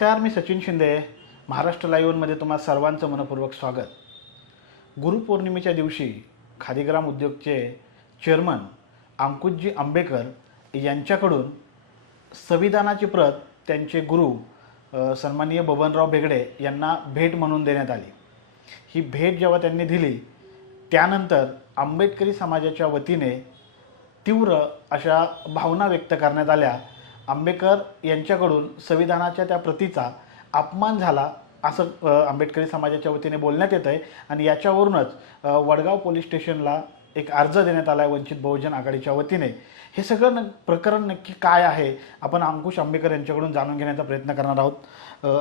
नमस्कार मी सचिन शिंदे. महाराष्ट्र लाईव्हमध्ये तुम्हा सर्वांचं मनपूर्वक स्वागत. गुरुपौर्णिमेच्या दिवशी खादीग्राम उद्योगचे चेअरमन अंकुशजी आंबेकर यांच्याकडून संविधानाची प्रत त्यांचे गुरु सन्माननीय बबनराव बेगडे यांना भेट म्हणून देण्यात आली. ही भेट जेव्हा त्यांनी दिली त्यानंतर आंबेडकरी समाजाच्या वतीने तीव्र अशा भावना व्यक्त करण्यात आल्या. आंबेडकर यांच्याकडून संविधानाच्या त्या प्रतीचा अपमान झाला असं आंबेडकरी समाजाच्या वतीने बोलण्यात येतं आहे आणि याच्यावरूनच वडगाव पोलीस स्टेशनला एक अर्ज देण्यात आला आहे वंचित बहुजन आघाडीच्या वतीने. हे सगळं न प्रकरण नक्की काय आहे? आपण अंकुश आंबेकर यांच्याकडून जाणून घेण्याचा प्रयत्न करणार आहोत.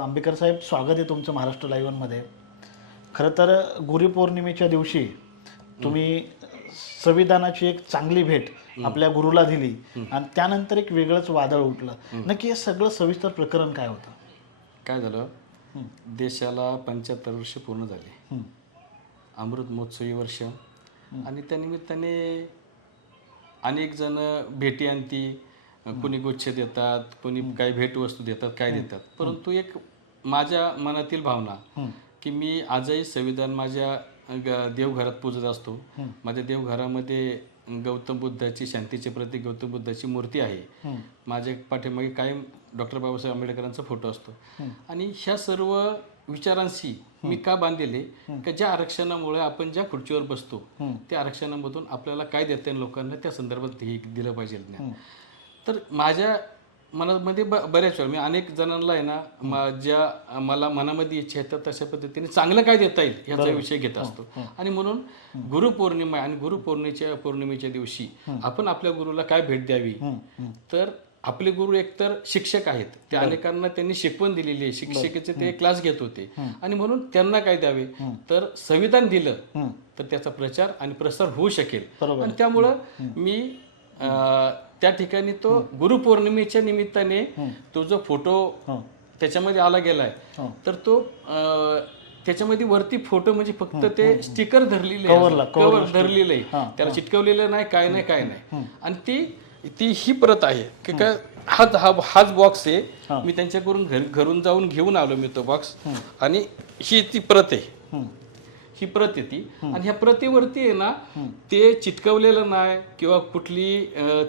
आंबेकर साहेब स्वागत आहे तुमचं महाराष्ट्र लाईव्हमध्ये खरं तर गुरुपौर्णिमेच्या दिवशी तुम्ही संविधानाची एक चांगली भेट आपल्या गुरुला दिली आणि त्यानंतर एक वेगळंच वादळ उठलं. नक्की हे सगळं सविस्तर प्रकरण काय होतं? काय झालं? देशाला पंच्याहत्तर वर्ष पूर्ण झाली. अमृत महोत्सवी वर्ष. आणि त्या निमित्ताने अनेक जण भेटी आणती. कोणी गुच्छ देतात कोणी काही भेटवस्तू देतात काय देतात. परंतु एक माझ्या मनातील भावना की मी आजही संविधान माझ्या देवघरात पूजत असतो. माझ्या देवघरामध्ये गौतम बुद्धाची शांतीचे प्रतीक गौतम बुद्धाची मूर्ती आहे. माझ्या पाठीमागे कायम डॉक्टर बाबासाहेब आंबेडकरांचा फोटो असतो. आणि ह्या सर्व विचारांशी मी का बांधलेले की ज्या आरक्षणामुळे आपण ज्या खुर्चीवर बसतो त्या आरक्षणामधून आपल्याला काय देता येईल लोकांना त्या संदर्भात दिलं पाहिजे ज्ञान. तर माझ्या मनामध्ये ब बऱ्याच वेळा मी अनेक जणांना आहे ना म- ज्या मला मनामध्ये इच्छा येतात तशा पद्धतीने चांगलं काय देता येईल याचा विषय घेत असतो. आणि म्हणून गुरुपौर्णिमा आणि गुरुपौर्णिमेच्या पौर्णिमेच्या दिवशी आपण आपल्या गुरुला काय भेट द्यावी? तर आपले गुरु एकतर शिक्षक आहेत. ते अनेकांना त्यांनी शिकवण दिलेली आहे. शिक्षकेचे ते क्लास घेत होते. आणि म्हणून त्यांना काय द्यावे? तर संविधान दिलं तर त्याचा प्रचार आणि प्रसार होऊ शकेल. आणि त्यामुळं मी त्या ठिकाणी तो गुरुपौर्णिमेच्या निमित्ताने तो जो फोटो त्याच्यामध्ये आला गेलाय. तर तो त्याच्यामध्ये वरती फोटो म्हणजे फक्त ते स्टिकर धरलेले कवर धरलेलं आहे त्याला चिटकवलेलं नाही काय नाही काय नाही. आणि ती ती ही प्रत आहे की काय हा. हा हाच बॉक्स आहे. मी त्यांच्याकडून घर घरून जाऊन घेऊन आलो मी तो बॉक्स आणि ही ती प्रत आहे. ही प्रत आहे ती आणि ह्या प्रतीवरती आहे ना ते चिटकवलेलं नाही किंवा कुठली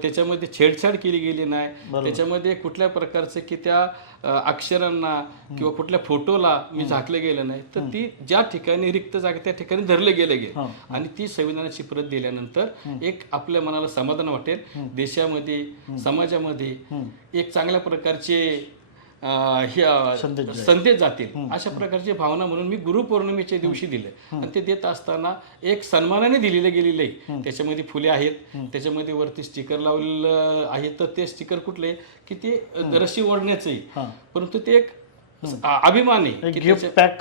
त्याच्यामध्ये छेडछाड केली गेली नाही. त्याच्यामध्ये कुठल्या प्रकारचं की त्या अक्षरांना किंवा कुठल्या फोटोला मी झाकलं गेलं नाही. तर ती ज्या ठिकाणी रिक्त जागा त्या ठिकाणी धरलं गेलं गे आणि ती संविधानाची प्रत दिल्यानंतर एक आपल्या मनाला समाधान वाटेल. देशामध्ये समाजामध्ये एक चांगल्या प्रकारचे संदेश जातील. अशा प्रकारची भावना म्हणून मी गुरुपौर्णिमेच्या दिवशी दिले. आणि ते देत असताना एक सन्मानाने दिलेलं गेलेलं. आहे त्याच्यामध्ये फुले आहेत. त्याच्यामध्ये वरती स्टिकर लावलेलं आहे. तर ते स्टिकर कुठले? की ते रशी ओढण्याचं आहे परंतु ते एक अभिमान आहे की gift त्याच्या- pack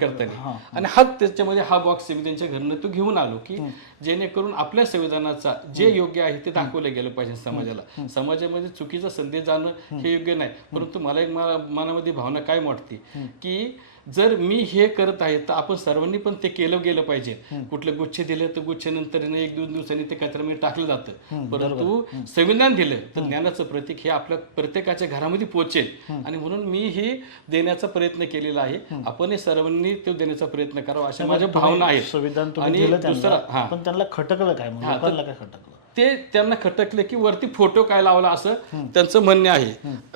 करताना आणि हा त्याच्यामध्ये हा बॉक्स मी त्यांच्या घरनं तो घेऊन आलो की जेणेकरून आपल्या संविधानाचा जे योग्य आहे ते दाखवलं गेलं पाहिजे समाजाला. समाजामध्ये चुकीचा संदेश जाणं हे. योग्य नाही. परंतु मला एक मनामध्ये भावना काय वाटते की जर मी हे करत आहे तर आपण सर्वांनी पण ते केलं गेलं पाहिजे. कुठले गुच्छ दिले तर गुच्छ नंतर एक दोन दिवसांनी ते कचऱ्यामध्ये टाकलं जातं. परंतु संविधान दिलं तर ज्ञानाचं प्रतीक हे आपल्या प्रत्येकाच्या घरामध्ये पोहोचेल आणि म्हणून मी हे देण्याचा प्रयत्न केलेला आहे. आपण हे सर्वांनी तो देण्याचा प्रयत्न करावा अशा माझ्या भावना आहेत. संविधान आणि दुसरा त्यांना हा. पण त्यांना खटकलं काय खटकलं? ते त्यांना खटकले की वरती फोटो काय लावला असं त्यांचं म्हणणे आहे.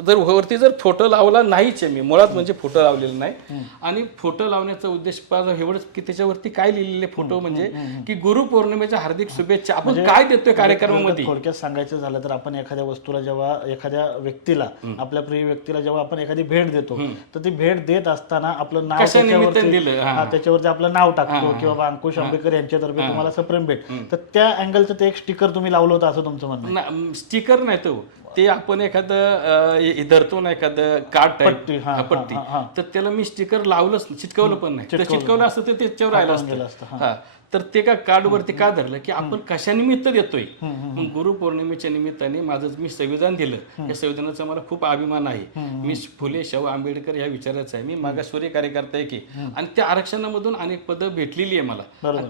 जर वरती जर फोटो लावला नाहीच आहे मी. मुळात म्हणजे फोटो लावलेला नाही. आणि फोटो लावण्याचा उद्देश एवढंच की त्याच्यावरती काय लिहिलेले फोटो म्हणजे की गुरु पौर्णिमेच्या हार्दिक शुभेच्छा. आपण काय देतोय कार्यक्रमामध्ये? थोडक्यात सांगायचं झालं तर आपण एखाद्या वस्तूला जेव्हा एखाद्या व्यक्तीला आपल्या प्रिय व्यक्तीला जेव्हा आपण एखादी भेट देतो तर ती भेट देत असताना आपलं नाव त्याच्यावरती दिलं? त्याच्यावरती आपलं नाव टाकतो किंवा बा अंकुश आंबेकर यांच्यातर्फे तुम्हाला सप्रेम भेट. तर त्या अँगलचं ते एक स्टिकर तुम्ही लावलं होतं असं तुमचं म्हणणं आहे. स्टिकर नाही तो. ते आपण एखादं अं, धरतो ना एखादं कार्ड पट्टी, हा, पट्टी. हा, हा. तर त्याला मी स्टिकर लावलंच नाही, चिटकवलं पण नाही. तर चिटकवलं असतं तर त्याच्यावर राहिलं गेलं असतं असतं, हा. तर ते का कार्डवरती का धरलं? की आपण कशानिमित्त देतोय? मग गुरुपौर्णिमेच्या निमित्ताने माझं मी संविधान दिलं. या संविधानाचा मला खूप अभिमान आहे. मी फुले शाहू आंबेडकर या विचाराचा आहे. मी मागासवर्गीय कार्यकर्ता आहे की. आणि त्या आरक्षणामधून अनेक पदं भेटलेली आहे मला.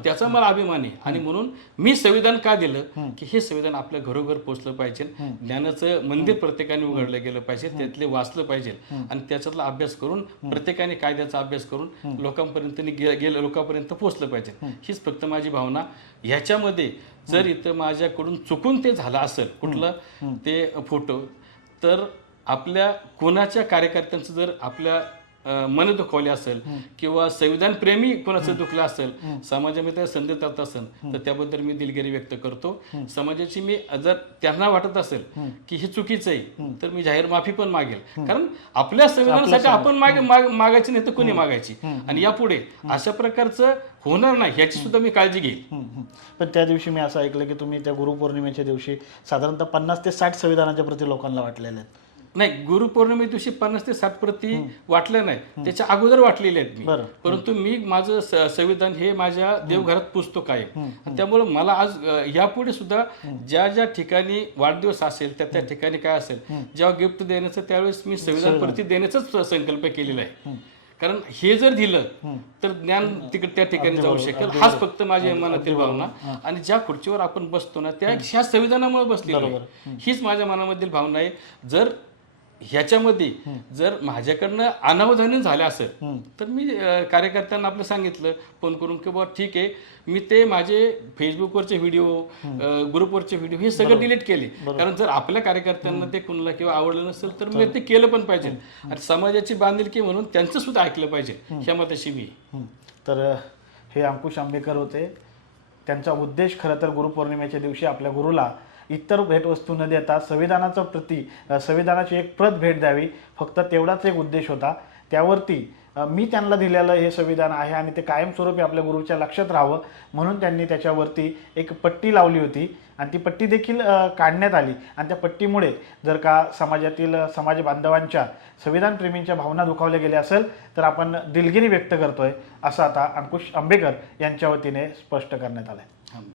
त्याचा मला अभिमान आहे. आणि म्हणून मी संविधान का दिलं? की हे संविधान आपल्या घरोघर पोहोचलं पाहिजे. ज्ञानाचं मंदिर प्रत्येकाने उघडलं गेलं पाहिजे. त्यातले वाचलं पाहिजे. आणि त्याच्यातला अभ्यास करून प्रत्येकाने कायद्याचा अभ्यास करून लोकांपर्यंत गेलं लोकांपर्यंत पोहोचलं पाहिजे. हीच फक्त माझी भावना ह्याच्यामध्ये जर इथं माझ्याकडून चुकून ते झालं असेल कुठलं ते फोटो तर आपल्या कोणाच्या कार्यकर्त्यांचं जर आपल्या मन दुखवले असेल किंवा संविधान प्रेमी कोणाचं दुखलं असेल समाजामध्ये संधी जात असेल तर त्याबद्दल मी दिलगिरी व्यक्त करतो. समाजाची मी जर त्यांना वाटत असेल की हे चुकीचं आहे तर मी जाहीर माफी पण मागेल. कारण आपल्या संविधानासाठी आपण माग माग- मागायची नाही तर कोणी मागायची? आणि यापुढे अशा प्रकारचं होणार नाही ह्याची सुद्धा मी काळजी घेईल. पण त्या दिवशी मी असं ऐकलं की तुम्ही त्या गुरुपौर्णिमेच्या दिवशी साधारणतः पन्नास ते साठ संविधानाच्या प्रति लोकांना वाटलेले आहेत. नाही गुरुपौर्णिमे दिवशी पन्नास ते साठ प्रती वाटल्या नाही. त्याच्या अगोदर वाटलेले आहेत मी. परंतु मी माझं संविधान हे माझ्या देवघरात पुजतो कायम. त्यामुळे मला आज यापुढे सुद्धा ज्या ज्या ठिकाणी वाढदिवस असेल त्या त्या ठिकाणी काय असेल जेव्हा गिफ्ट देण्याचं त्यावेळेस मी संविधान प्रती देण्याचाच संकल्प केलेला आहे. कारण हे जर दिलं तर ज्ञान तिकडे त्या ठिकाणी जाऊ शकेल. हाच फक्त माझ्या मनातील भावना. आणि ज्या खुर्चीवर आपण बसतो ना त्या ह्या संविधानामुळे बसलेलो आहे. हीच माझ्या मनामधील भावना आहे. जर ह्याच्यामध्ये जर माझ्याकडनं अनावधाने झालं असेल तर मी कार्यकर्त्यांना आपलं सांगितलं फोन करून की बाबा ठीक आहे मी ते माझे फेसबुकवरचे व्हिडिओ ग्रुपवरचे व्हिडिओ हे सगळं डिलीट केले. कारण जर आपल्या कार्यकर्त्यांना ते कुणाला किंवा आवडलं नसेल तर मी ते केलं पण पाहिजे. आणि समाजाची बांधिलकी म्हणून त्यांचं सुद्धा ऐकलं पाहिजे. ह्या मताशी मी. तर हे अंकुश आंबेकर होते. त्यांचा उद्देश खरं तर गुरुपौर्णिमेच्या दिवशी आपल्या गुरुला इतर भेटवस्तू न देता संविधानाचं प्रती संविधानाची एक प्रत भेट द्यावी. फक्त तेवढाच एक उद्देश होता. त्यावरती मी त्यांना दिलेलं हे संविधान आहे आणि ते कायमस्वरूपी आपल्या गुरुच्या लक्षात राहावं म्हणून त्यांनी त्याच्यावरती एक पट्टी लावली होती. आणि ती पट्टी देखील काढण्यात आली. आणि त्या पट्टीमुळे जर का समाजातील समाज बांधवांच्या संविधान प्रेमींच्या भावना दुखावल्या गेल्या असेल तर आपण दिलगिरी व्यक्त करतोय असं आता अंकुश आंबेकर यांच्या वतीने स्पष्ट करण्यात आलं